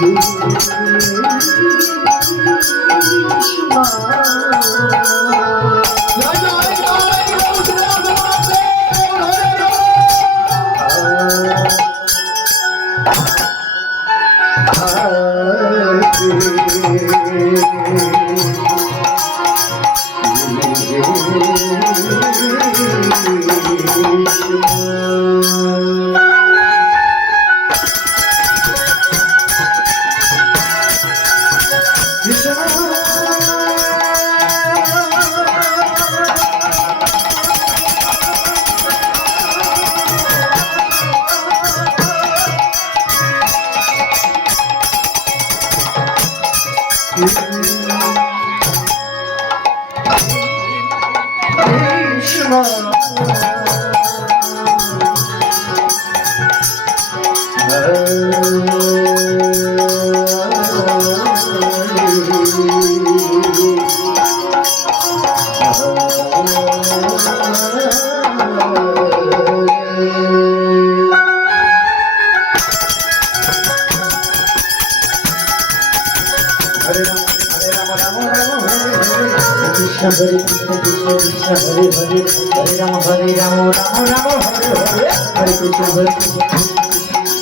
Hare Ram Hare Krishna Hare Krishna Krishna Krishna Hare Hare Hare Ram Hare Ram Ram Ram Hare Hare Hare Krishna Hare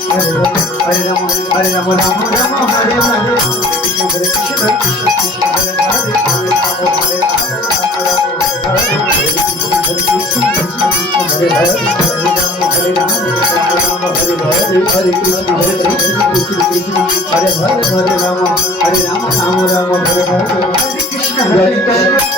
Hare Hare Hare Ram Hare Ram Ram Ram Hare Hare Krishna Hare Krishna Krishna Krishna Hare Hare Hare Ram Hare Ram Ram Ram Hare Hare Krishna Hare Krishna Krishna Krishna Hare Hare Hare Ram Hare Ram Ram Ram Hare Hare Hare Krishna Hare Krishna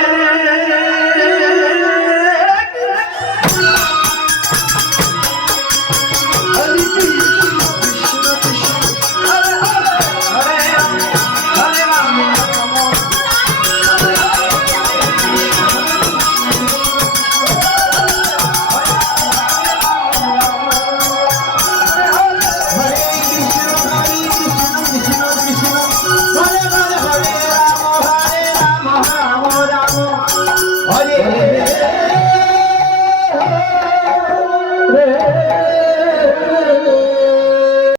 Ali.